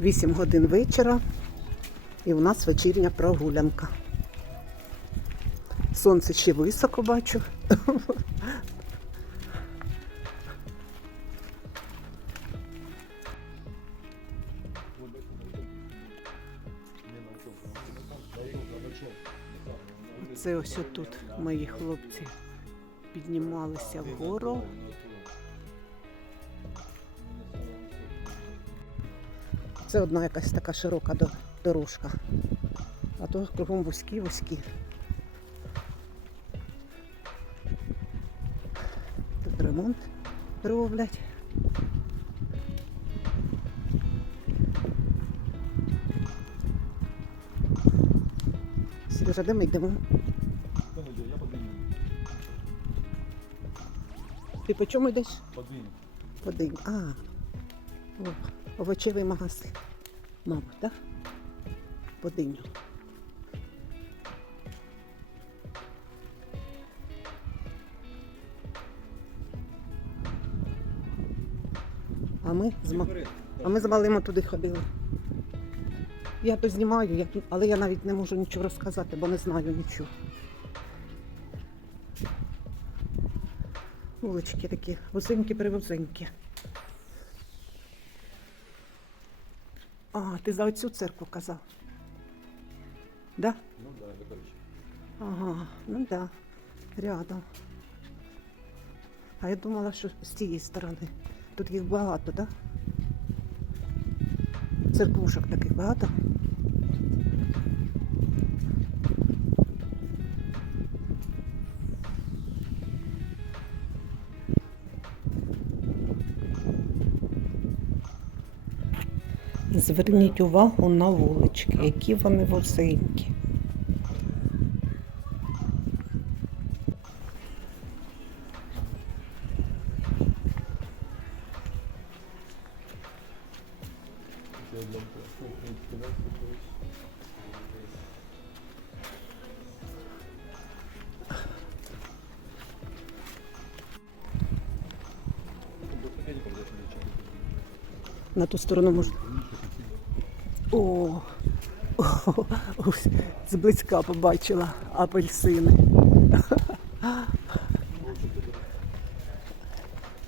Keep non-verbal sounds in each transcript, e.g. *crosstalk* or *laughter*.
8 годин вечора. І у нас вечірня прогулянка. Сонце ще високо бачу. Це ось тут мої хлопці піднімалися вгору. Це одна якась така широка дорожка. А то кругом вузькі, вузькі. Тут ремонт роблять. Сережа, де ми йдемо? Я подвину. Ти по чому йдеш? Подвину. Один. А, о, овочевий магазин. Мабуть, так? Подиню. А ми з, ма- а ми з малими туди ходили. Я то знімаю, як- але я навіть не можу нічого розказати, бо не знаю нічого. Вулички такі, вузенькі-привузенькі. А, ти за оцю церкву казав? Да? Ну да, до. Ага, ну да, рядом. А я думала, що з тієї сторони. Тут їх багато, да? Церквушок таких багато. Зверніть увагу на вулички, які вони вузенькі. На ту сторону можна. О, о, ось зблизька побачила апельсини.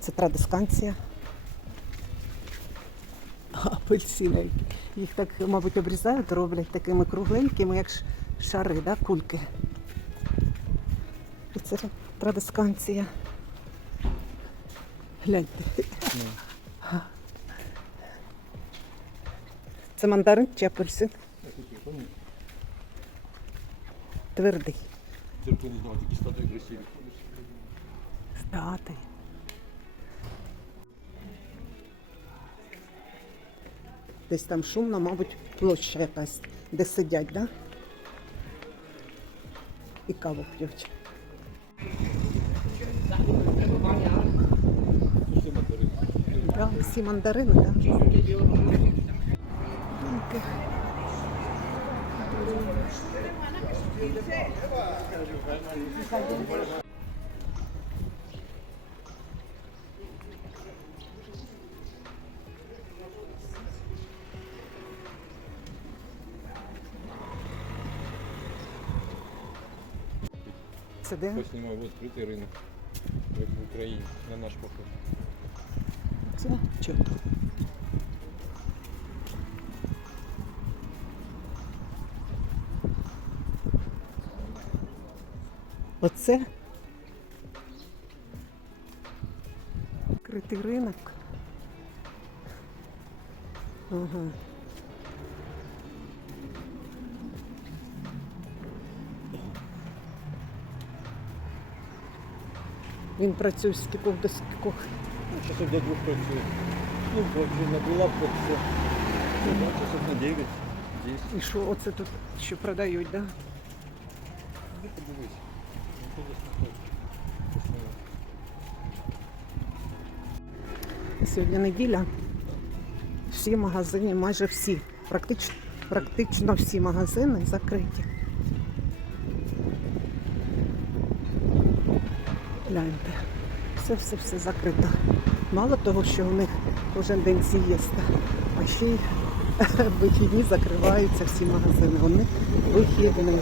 Це традисканція. Апельсини. Їх так, мабуть, обрізають, роблять такими кругленькими, як шари, да, кульки. І це традисканція. Гляньте. Це мандарин чи Твердий. зеркало не знал, такие статуи красивые. Стати. Десь там шумно, мабуть, площа якась, де сидять, да? І каву п'ють. Да, всі мандарини, так? Да? Це де? Я снимаю вот открытый рынок. Как в Украине. На наш похож. Це чітко. Оце критий ринок. Ага. Він працює з кількох до скількох. Ну, часов до двух працює. Ну, вообще на булавку все. Часов на 9, 10. І що оце тут що продають, да? Іди подивись. Ну, то знаходиш. Основне. Сьогодні неділя. Всі магазини, майже всі, практично, практично всі магазини закриті. Гляньте, все, все, все закрито. Мало того, що у них кожен день сієста, а ще й *laughs* вихідні закриваються всі магазини. Вони вихідні.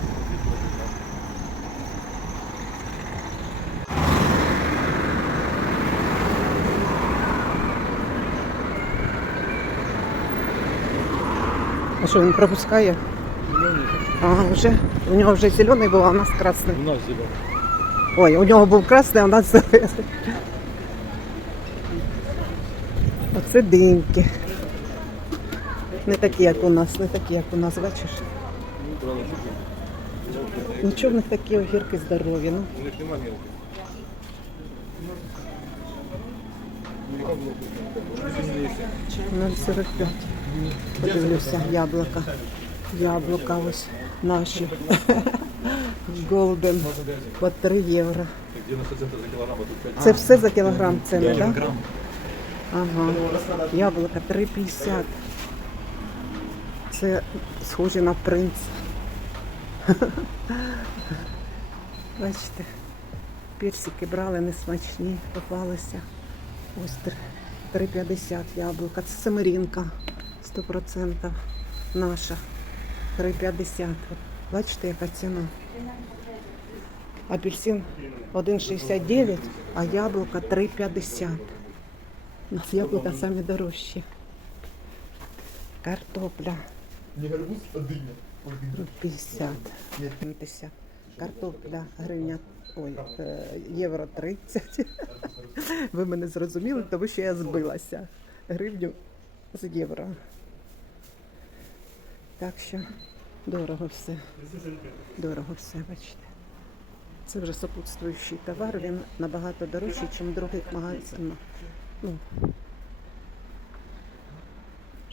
Що він пропускає? А, вже. У нього вже зелений був, а у нас красний. У нас зеленый. Ой, у нього був красний, а у нас зелений. Оце диньки. Не такі, як у нас, не такі, як у нас, бачиш? Нічого в них такі огірки здорові. Ну, У них нема. Ну, 0,45. Подивлюся, яблука. Яблука ось наші. Голден по 3 євро. 90 центов за килограмм, а тут 5 Це все за кілограм ціни, так? Ага. Яблука 3,50. Це схоже на принц. Бачите, персики брали несмачні, попалися. Ось 3,50 яблука. Це семерінка 100% наша. 3,50. Бачите, яка ціна? Апельсин 1,69, а яблука 3,50. У нас яблука самі дорожчі. Картопля Не гарбуз, а дыня. 50. 50. Картопля гривня. Ой, е, євро 30. Ви мене зрозуміли, тому що я збилася. Гривню з євро. Так що дорого все. Дорого все, бачите. Це вже сопутствуючий товар, він набагато дорожчий, ніж в других магазинах. Ну,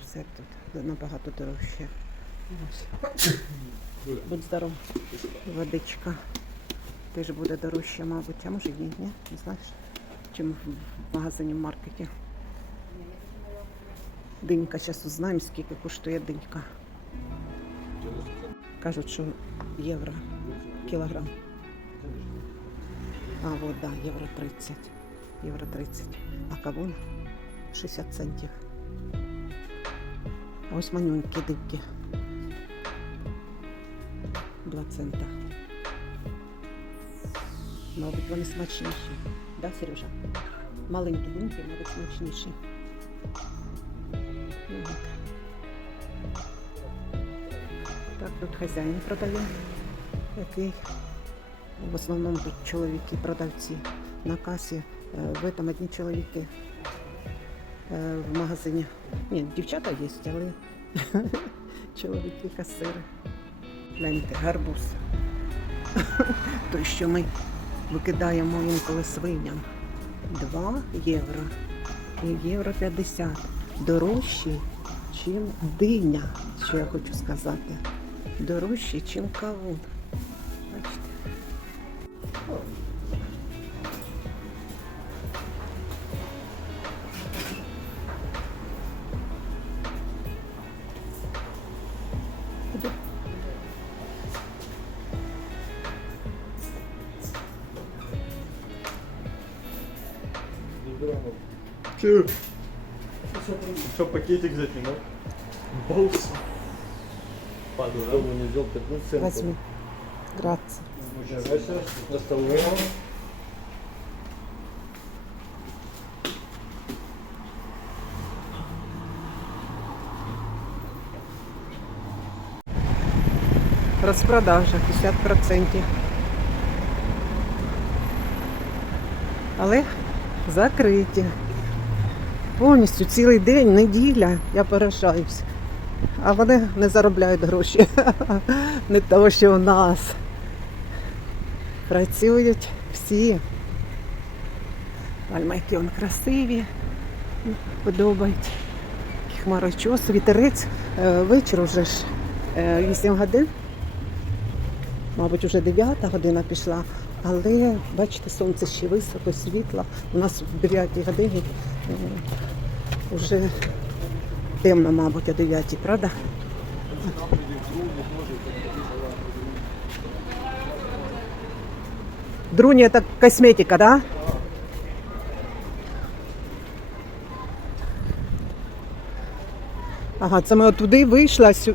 все тут набагато дорожче. Ось. Будь здоров. Водичка теж буде дорожча, мабуть, а може ні, ні, не знаєш, чим в магазині в маркеті. Динька, зараз узнаємо, скільки коштує динька. Кажуть, що євро кілограм. А, вот, да, євро 30. Євро 30. А кавун 60 центів. Ось манюнькі дивки. 2 цента. Мабуть, вони смачніші. Да, Сережа? Маленькі диньки, мабуть, смачніші. Тут хазяїн продає. Який в основному тут чоловіки, продавці на касі. В этом одні чоловіки е, в магазині. Ні, дівчата є, але *laughs* чоловіки касири. Гляньте, гарбуз. *laughs* Той, що ми викидаємо інколи свиням. 2 євро і євро 50. Дорожчі, чим диня, що я хочу сказати. Дорожчі, чим кавун. Бачите? Че? Что, пакетик взять не Падаю, да? не взял 15 центов. Возьми. Грация. Muchas gracias. Hasta. Розпродажа 50%. Але закриті. Повністю цілий день, неділя, я поражаюсь. А вони не заробляють гроші. *laughs* Не того, що у нас. Працюють всі. Пальми, які вони красиві, подобають. Хмарочос, вітерець. Е, Вечір вже ж е, 8 годин. Мабуть, вже 9 година пішла, але бачите, сонце ще високо, світло. У нас в 9 годині е, вже темно, мабуть, о 9, правда? Друні это косметика, да? Ага, це ми туди вийшли, а сю...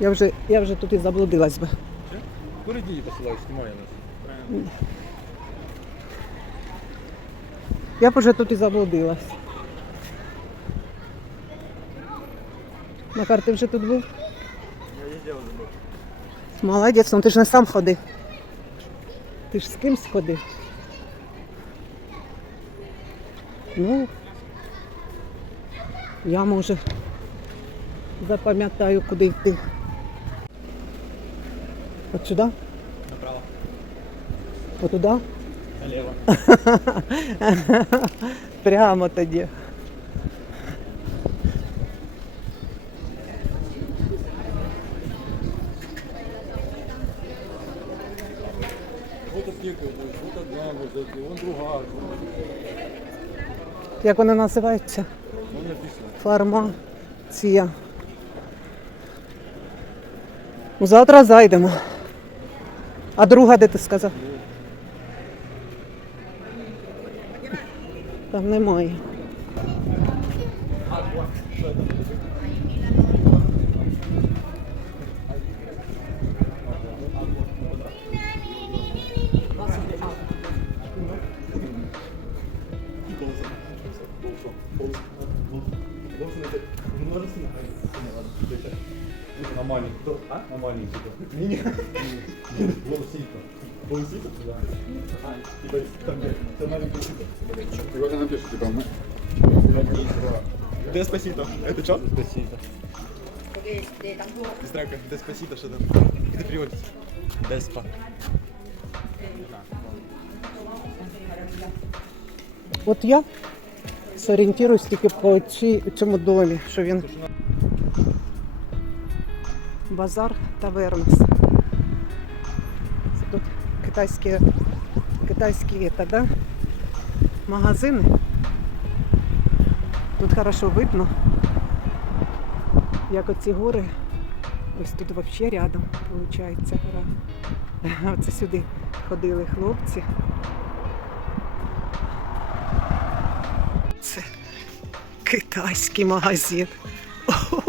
Я вже, я вже тут і заблудилась би. Ну, родні посилають, знімає нас. Я б вже тут і заблудилась. Макар, ти вже тут був? Я їздив вже був. Молодець, ну ти ж не сам ходив. Ти ж з кимсь ходив. Ну, я може запам'ятаю, куди йти. От сюди? Направо. От туди? Налево. *laughs* Прямо тоді. Вот аптека, вот одна, вот это, вон другая. Як вони називаються? Фармація. Ну, Завтра зайдемо. А друга де ти сказав? Там немає. На маленький. А? На маленький. Мини. Волосито. Волосито? Да. Типа, там? Это маленький сито. И вот она пишет, типа, мы... Деспасито. Это что? Деспасито. Здравка, Деспасито, что там? Это переводится. Деспа. От я зорієнтуюсь тільки по ці, цьому домі, що він базар тавернес. Це тут китайські, китайські это, магазини. Тут хорошо видно, як оці гори. Ось тут взагалі рядом, виходить, гора. *laughs* Оце сюди ходили хлопці. китайський магазин. О,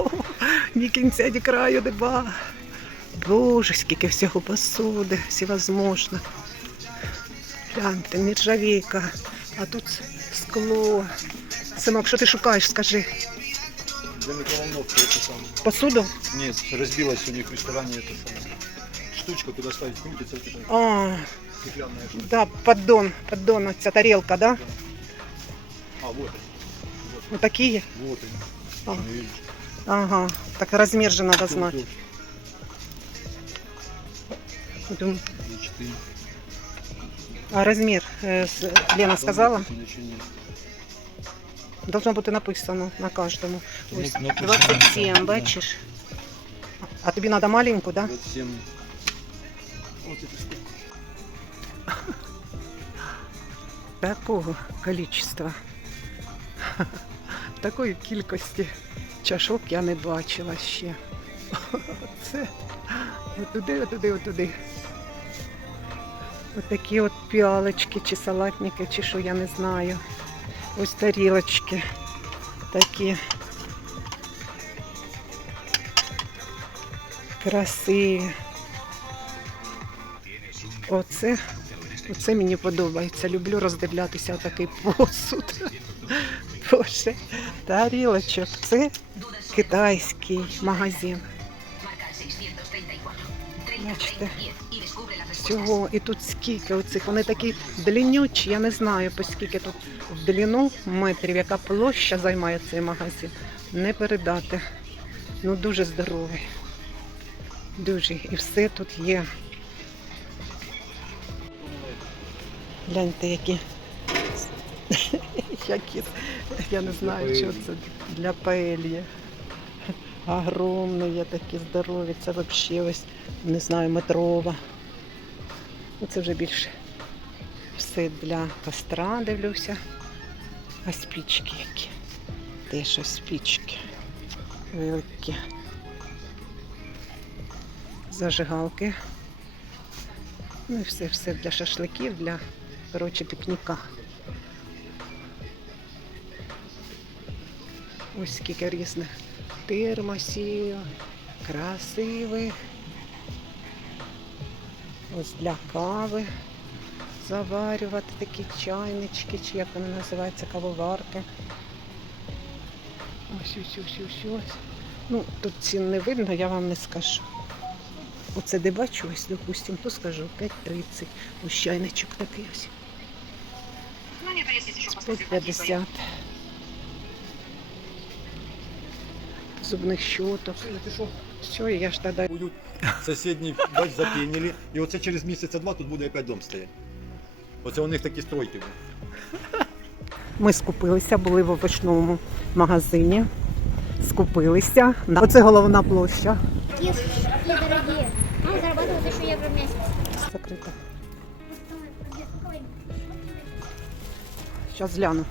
ні кінця, ні краю нема. Боже, скільки всього посуди, всевозможно. Гляньте, нержавійка, а тут скло. Синок, що ти шукаєш, скажи? Для микроволновки это самое. Посуду? Нет, разбилась у них в ресторане это самое. Штучка, куда ставить крутится, вот эта А, стеклянная штука. да, поддон, поддон, ця тарелка, да? А, вот. Вот такие? Вот они. А. Ага, так размер же надо знать. Думаю. А размер, с- Лена сказала? Должно бути написано на кожному. Ну, Ось написано, 27, да. бачиш? А тобі треба маленьку, так? Да? 27. Вот это сколько? *laughs* Такого количества. *laughs* Такої кількості чашок я не бачила ще. *laughs* Це отуди, отуди, отуди. Отакі от піалочки, чи салатники, чи що, я не знаю. Ось тарілочки такі. Красиві. Оце Оце мені подобається. Люблю роздивлятися такий посуд. *laughs* Боже, тарілочок. Це китайський магазин. Бачите, всього. І тут скільки оцих. Вони такі длиннючі, я не знаю, по скільки тут в длину метрів, яка площа займає цей магазин. Не передати. Ну дуже здоровий. Дуже. І все тут є. Гляньте, які. Які. Я не знаю, що це для паельї. Огромні є такі здорові. Це взагалі ось, не знаю, метрова. Ну, Це вже більше все для костра, дивлюся. А спічки які. Теж ось спічки. Великі. Зажигалки. Ну і все, все для шашликів, для коротше, пікніка. Ось скільки різних термосів, красивих. Ось для кави заварювати такі чайнички, чи як вони називаються, кавоварки. Ось ось ось ось ось. Ну, тут цін не видно, я вам не скажу. Оце де бачу, ось, допустим, то скажу 5.30. Ось чайничок такий ось. Ну нет, а если еще посмотрим. 5.50. Зубних щоток. Все, я ж тоді Будуть сусідній бач запінили, і оце через місяця два тут буде опять дом стояти. Оце у них такі стройки. Ми скупилися, були в овочному магазині. Скупилися. Оце головна площа. Мама в месяц. Закрита. Зараз гляну.